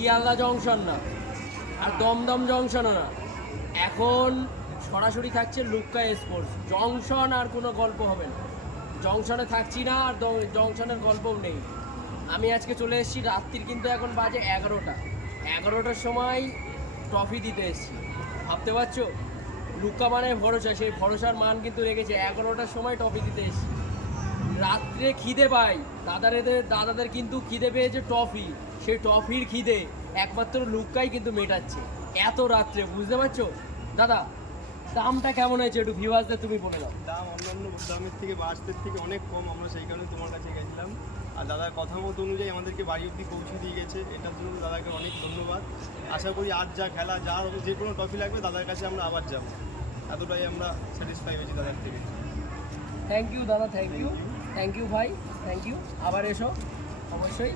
Sealdah junction না, আর দমদম জংশনও না, এখন সরাসরি থাকছে লুক্কা স্পোর্টস জংশন। আর কোনো গল্প হবে না, জংশনে থাকছি না, আর জংশনের গল্পও নেই। আমি আজকে চলে এসেছি রাত্রির, কিন্তু এখন বাজে 11টার সময় ট্রফি দিতে এসেছি। ভাবতে পারছো, লুক্কা মানে ভরসা, সেই ভরসার মান কিন্তু রেখেছে। 11টার সময় ট্রফি দিতে এসেছি। রাত্রে খিদে পাই, দাদাদের কিন্তু খিদে পেয়েছে ট্রফি, সেই ট্রফির খিদে একমাত্র লুক্কাই কিন্তু মেটাচ্ছে এত রাত্রে, বুঝতে পারছো? দাদা, দামটা কেমন হয়েছে একটু ভিউয়ার্সদের তুমি বলে দাও। দাম অন্যান্য দামের থেকে বা আজকের থেকে অনেক কম, আমরা সেই কারণে তোমার কাছে গেছিলাম। আর দাদার কথা মতো অনুযায়ী আমাদেরকে বাড়ি অবধি পৌঁছে দিয়ে গেছে, এটার জন্য দাদাকে অনেক ধন্যবাদ। আশা করি আর যা খেলা যা হবে, যে কোনো ট্রফি লাগবে দাদার কাছে আমরা আবার যাব, এতটাই আমরা স্যাটিসফাই হয়েছি দাদার থেকে। থ্যাংক ইউ দাদা, থ্যাংক ইউ ভাই, থ্যাংক ইউ। আবার এসো অবশ্যই।